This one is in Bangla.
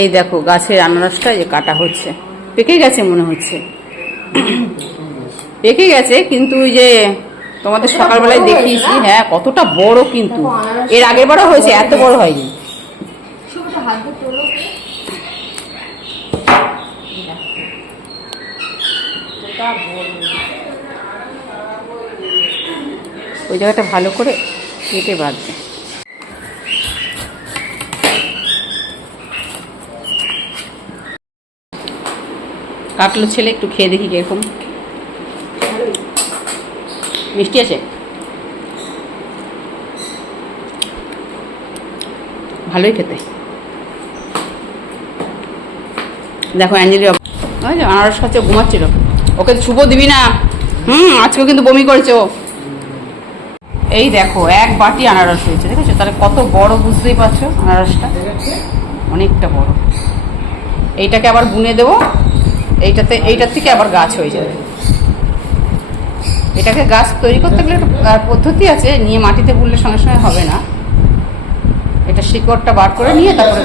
এই দেখো গাছের আনারসটা যে কাটা হচ্ছে, পেকে গেছে মনে হচ্ছে, পেকে গেছে, কিন্তু যে তোমাদের সকালবেলায় দেখিয়েছি, হ্যাঁ কতটা বড়, কিন্তু এর আগের বারও হয়েছে, এত বড় হয়নি। ওই জায়গাটা ভালো করে কেটে বাঁধবে। কাটলো ছেলে, একটু খেয়ে দেখি কিরকম মিষ্টি আছে। ভালোই খেতে। দেখো অ্যাঞ্জেলি আনারস খাচ্ছে, ঘুমাচ্ছিল, ওকে ছুবো দিবি না। আজকেও কিন্তু বমি করেছে ও। এই দেখো এক বাটি আনারস হয়েছে, দেখেছো? তাহলে কত বড়, বুঝতেই পারছো আনারসটা অনেকটা বড়। এইটাকে আবার বুনে দেবো, এইটার থেকে আবার গাছ হয়ে যাবে। এটাকে গাছ তৈরি করতে গেলে একটা পদ্ধতি আছে, নিয়ে মাটিতে বুনলে সঙ্গে সঙ্গে হবে না। এটা শিকড়টা বার করে নিয়ে তারপরে